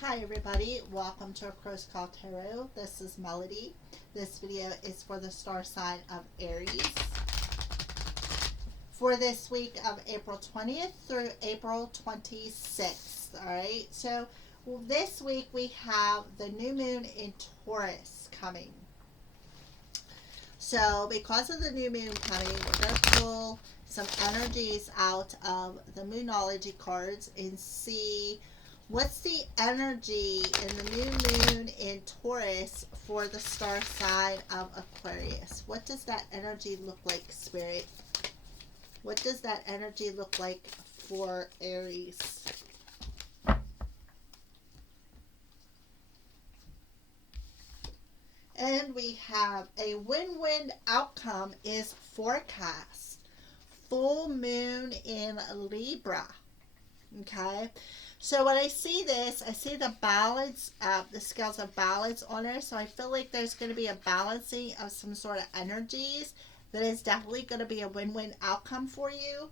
Hi everybody, welcome to A Crow's Call Tarot. This is Melody. This video is for the star sign of Aries for this week of April 20th through April 26th. Alright, so this week we have the new moon in Taurus coming. So because of the new moon coming, we're going to pull some energies out of the Moonology cards and see what's the energy in the new moon in Taurus for the star sign of Aquarius. What does that energy look like, Spirit? What does that energy look like for Aries? And we have a win-win outcome is forecast. Full moon in Libra. Okay. So when I see this, I see the balance, the scales of balance on it. So I feel like there's going to be a balancing of some sort of energies that is definitely going to be a win-win outcome for you.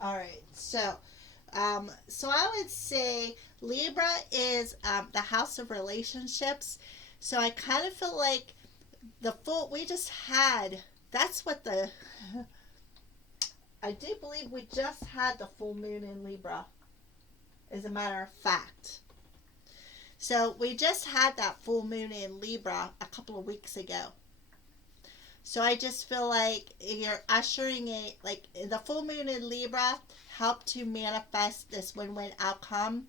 All right. So I would say Libra is the house of relationships. So I kind of feel like the full, we just had, that's what the, I do believe we just had the full moon in Libra, as a matter of fact. So we just had that full moon in Libra a couple of weeks ago. So I just feel like you're ushering a, like the full moon in Libra helped to manifest this win-win outcome.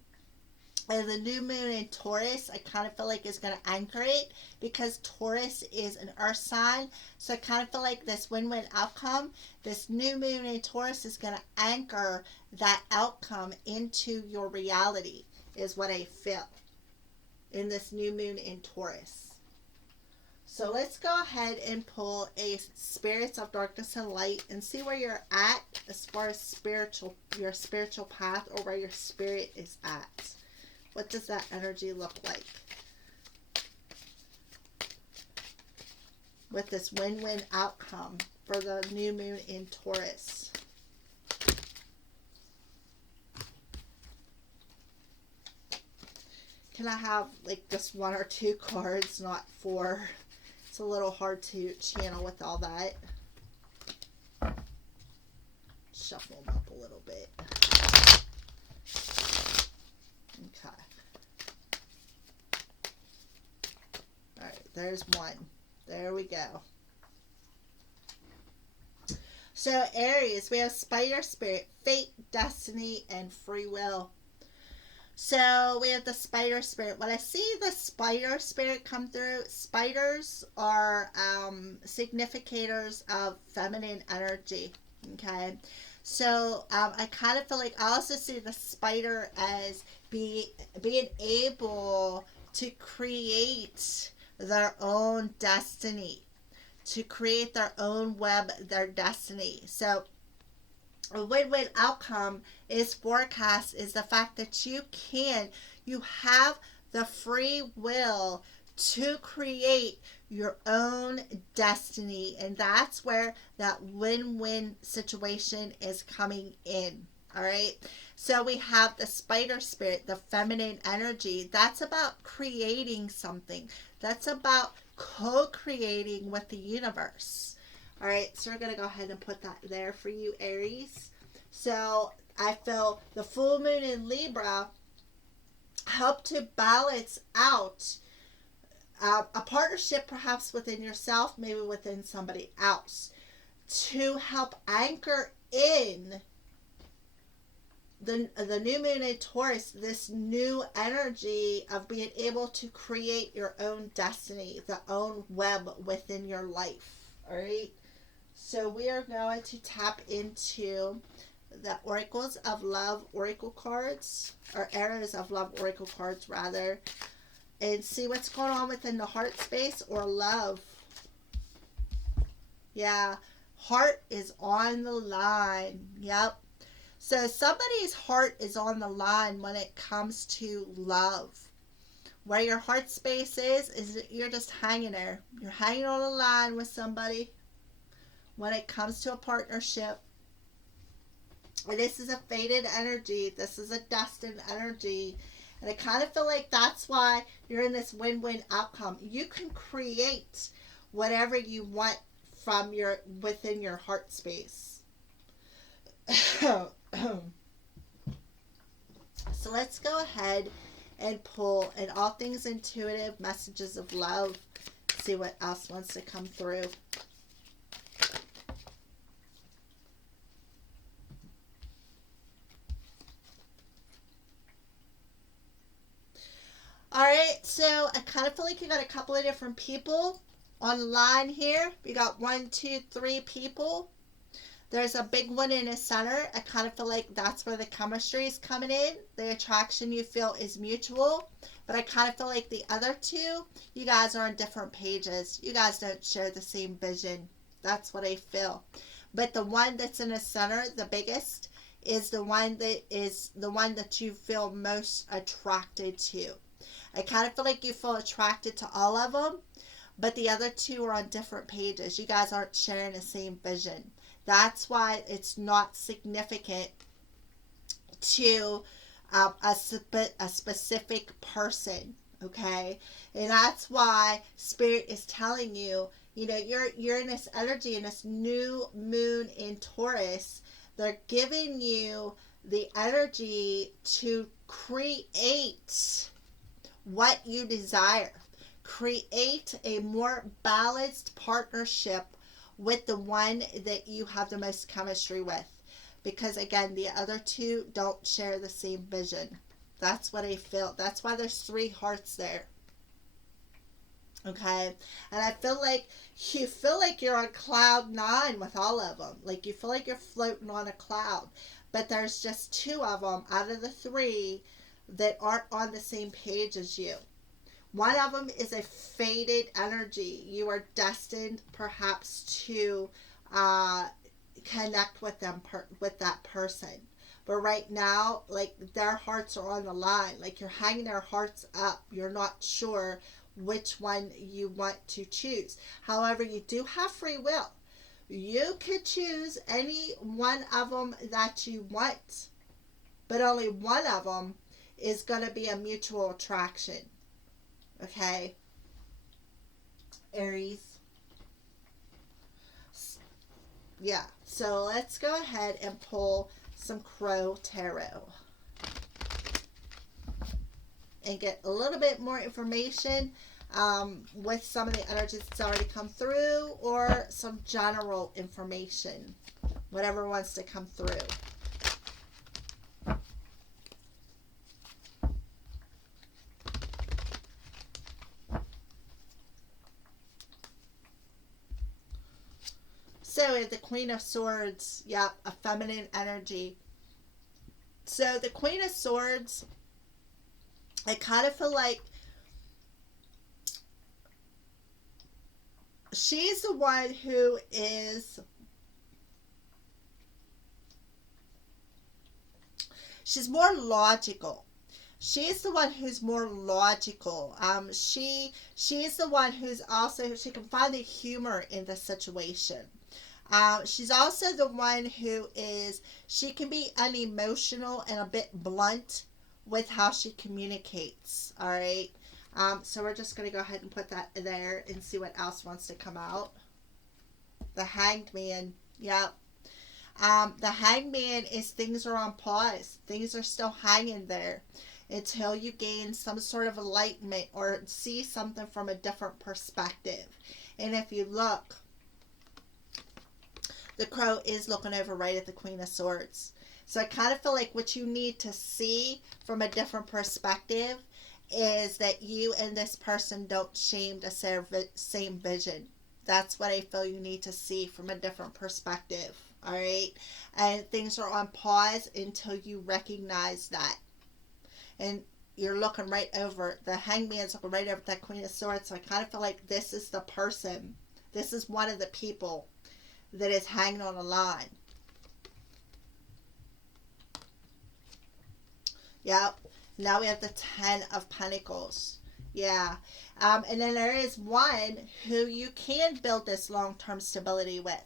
And the new moon in Taurus, I kind of feel like is going to anchor it because Taurus is an earth sign. So I kind of feel like this win-win outcome, this new moon in Taurus is going to anchor that outcome into your reality, is what I feel in this new moon in Taurus. So let's go ahead and pull a spirits of darkness and light and see where you're at as far as spiritual, your spiritual path, or where your spirit is at. What does that energy look like with this win-win outcome for the new moon in Taurus? Can I have like just one or two cards, not four? It's a little hard to channel with all that. Shuffle them up a little bit. Okay. Alright, there's one. There we go. So Aries, we have spider spirit, fate, destiny, and free will. So we have the spider spirit. When I see the spider spirit come through, spiders are significators of feminine energy. Okay. So I kind of feel like I also see the spider as being able to create their own destiny, to create their own web, their destiny. So a win-win outcome is forecast is the fact that you have the free will to create your own destiny, and that's where that win-win situation is coming in. All right, so we have the spider spirit, the feminine energy. That's about creating something. That's about co-creating with the universe. All right, so we're going to go ahead and put that there for you, Aries. So I feel the full moon in Libra help to balance out a partnership perhaps within yourself, maybe within somebody else, to help anchor in the new moon in Taurus, this new energy of being able to create your own destiny, the own web within your life. All right. So we are going to tap into the Oracles of Love Oracle cards, or Eras of Love Oracle cards rather, and see what's going on within the heart space or love. Yeah, heart is on the line. Yep. So somebody's heart is on the line when it comes to love. Where your heart space is that you're just hanging there. You're hanging on the line with somebody when it comes to a partnership. And this is a fated energy. This is a destined energy. And I kind of feel like that's why you're in this win-win outcome. You can create whatever you want from your within your heart space. So let's go ahead and pull in all things intuitive, messages of love. See what else wants to come through. All right, so I kind of feel like you got a couple of different people online here. We got 1, 2, 3 people. There's a big one in the center. I kind of feel like that's where the chemistry is coming in. The attraction you feel is mutual. But I kind of feel like the other two, you guys are on different pages. You guys don't share the same vision. That's what I feel. But the one that's in the center, the biggest, is the one that you feel most attracted to. I kind of feel like you feel attracted to all of them, but the other two are on different pages. You guys aren't sharing the same vision. That's why it's not significant to a specific person, okay? And that's why Spirit is telling you, you know, you're in this energy, in this new moon in Taurus. They're giving you the energy to create what you desire. Create a more balanced partnership with the one that you have the most chemistry with. Because again, the other two don't share the same vision. That's what I feel. That's why there's 3 hearts there. Okay? And I feel like you're on cloud 9 with all of them. Like you feel like you're floating on a cloud. But there's just 2 of them out of the 3 that aren't on the same page as you. One of them is a fated energy. You are destined perhaps to connect with with that person. But right now, like their hearts are on the line. Like you're hanging their hearts up. You're not sure which one you want to choose. However, you do have free will. You could choose any one of them that you want. But only one of them is going to be a mutual attraction. Okay, Aries. Yeah, so let's go ahead and pull some Crow Tarot and get a little bit more information with some of the energies that's already come through, or some general information, whatever wants to come through. So we have the Queen of Swords. Yep, a feminine energy. So the Queen of Swords, I kind of feel like she's the one who is... she's more logical. She's the one who's more logical. She's the one who's also... she can find the humor in the situation. She's also the one who is... she can be unemotional and a bit blunt with how she communicates. All right. So we're just going to go ahead and put that there and see what else wants to come out. The Hanged Man. Yep. The Hanged Man is things are on pause. Things are still hanging there until you gain some sort of enlightenment or see something from a different perspective. And if you look, the Crow is looking over right at the Queen of Swords. So I kind of feel like what you need to see from a different perspective is that you and this person don't share the same vision. That's what I feel you need to see from a different perspective. All right. And things are on pause until you recognize that. And you're looking right over, the Hanged Man's looking right over that Queen of Swords. So I kind of feel like this is the person. This is one of the people that is hanging on a line. Yep. Now we have the 10 of Pentacles. Yeah. And then there is one who you can build this long-term stability with.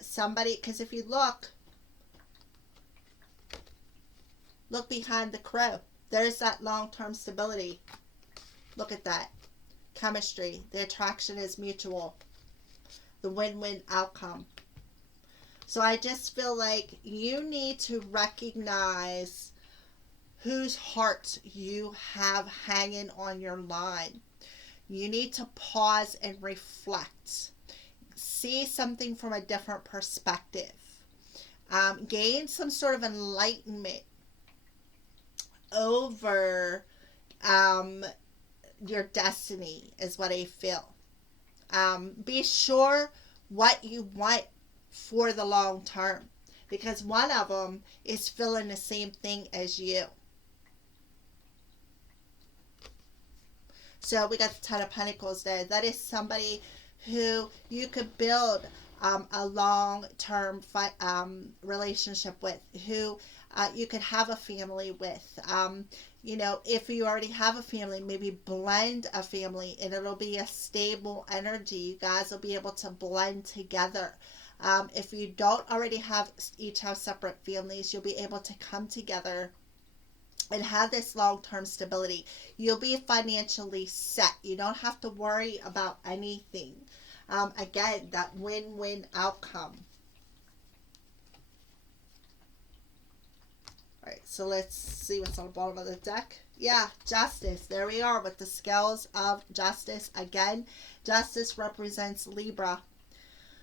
Somebody, because if you look, Look behind the crow. There's that long-term stability. Look at that. Chemistry. The attraction is mutual. The win-win outcome. So I just feel like you need to recognize whose heart you have hanging on your line. You need to pause and reflect. See something from a different perspective. Gain some sort of enlightenment over your destiny is what I feel. Be sure what you want for the long term, because one of them is feeling the same thing as you. So we got the Ten of Pentacles there. That is somebody who you could build a long-term relationship with, who you could have a family with. You know, if you already have a family, maybe blend a family and it'll be a stable energy. You guys will be able to blend together. If you don't already each have separate families, you'll be able to come together and have this long-term stability. You'll be financially set. You don't have to worry about anything. Again, that win-win outcome. All right, so let's see what's on the bottom of the deck. Yeah, justice. There we are with the scales of justice. Again, justice represents Libra.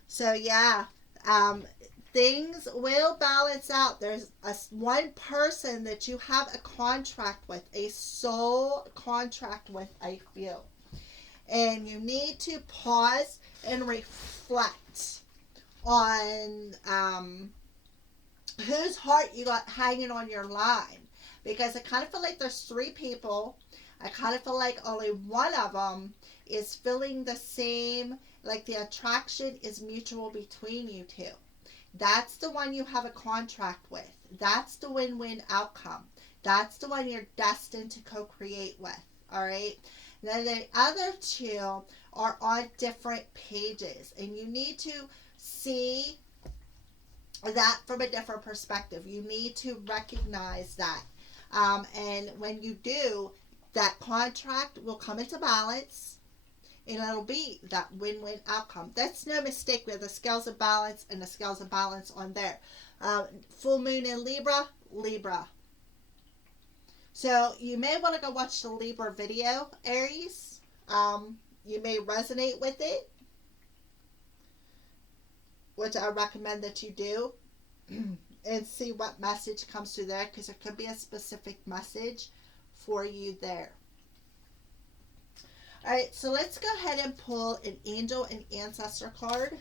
So yeah, things will balance out. There's one person that you have a contract with, a soul contract with, I feel. And you need to pause and reflect on whose heart you got hanging on your line. Because I kind of feel like there's three people. I kind of feel like only one of them is feeling the same, like the attraction is mutual between you two. That's the one you have a contract with. That's the win-win outcome. That's the one you're destined to co-create with. All right. Then the other two are on different pages, and you need to see that from a different perspective. You need to recognize that. And when you do, that contract will come into balance, and it'll be that win-win outcome. That's no mistake. We have the scales of balance and the scales of balance on there. Full moon in Libra, Libra. So you may want to go watch the Libra video, Aries. You may resonate with it, which I recommend that you do, and see what message comes through there, because there could be a specific message for you there. All right, so let's go ahead and pull an angel and ancestor card.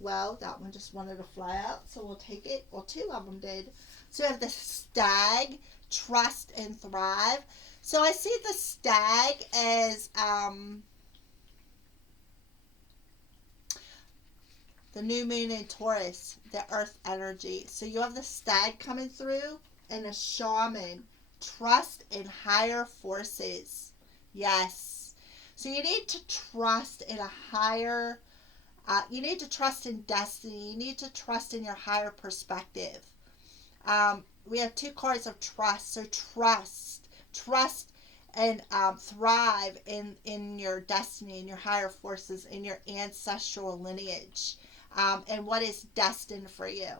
Well, that one just wanted to fly out, so we'll take it. Well, two of them did. So we have the stag, trust and thrive. So I see the stag as the new moon in Taurus, the earth energy. So you have the stag coming through and a shaman, trust in higher forces. Yes. So you need to trust in a higher, you need to trust in destiny. You need to trust in your higher perspective. We have two cards of trust. So trust and thrive in your destiny, in your higher forces, in your ancestral lineage, and what is destined for you.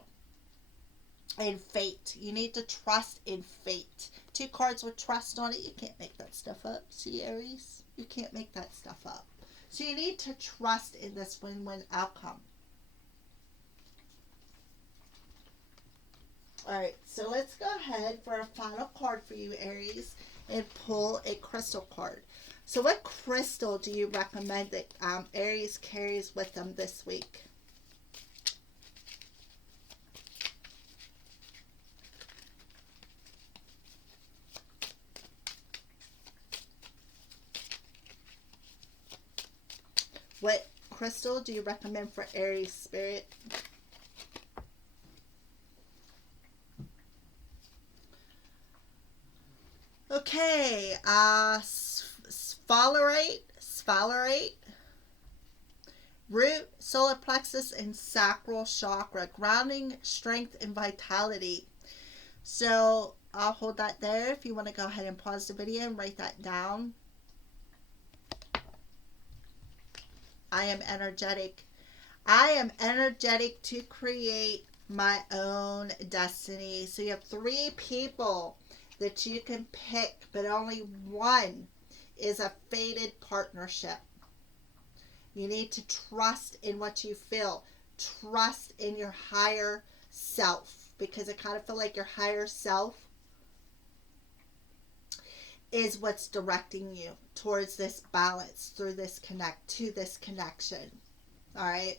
And fate. You need to trust in fate. Two cards with trust on it. You can't make that stuff up. See, Aries? You can't make that stuff up. So you need to trust in this win-win outcome. Alright, so let's go ahead for a final card for you, Aries, and pull a crystal card. So what crystal do you recommend that Aries carries with them this week? What crystal do you recommend for Aries spirit? Okay, sphalerite, root, solar plexus, and sacral chakra, grounding, strength, and vitality. So I'll hold that there if you want to go ahead and pause the video and write that down. I am energetic. I am energetic to create my own destiny. So you have 3 people that you can pick, but only one is a fated partnership. You need to trust in what you feel. Trust in your higher self, because I kind of feel like your higher self is what's directing you towards this balance, through this to this connection. All right.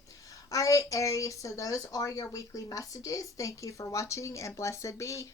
All right, Aries. So those are your weekly messages. Thank you for watching, and blessed be.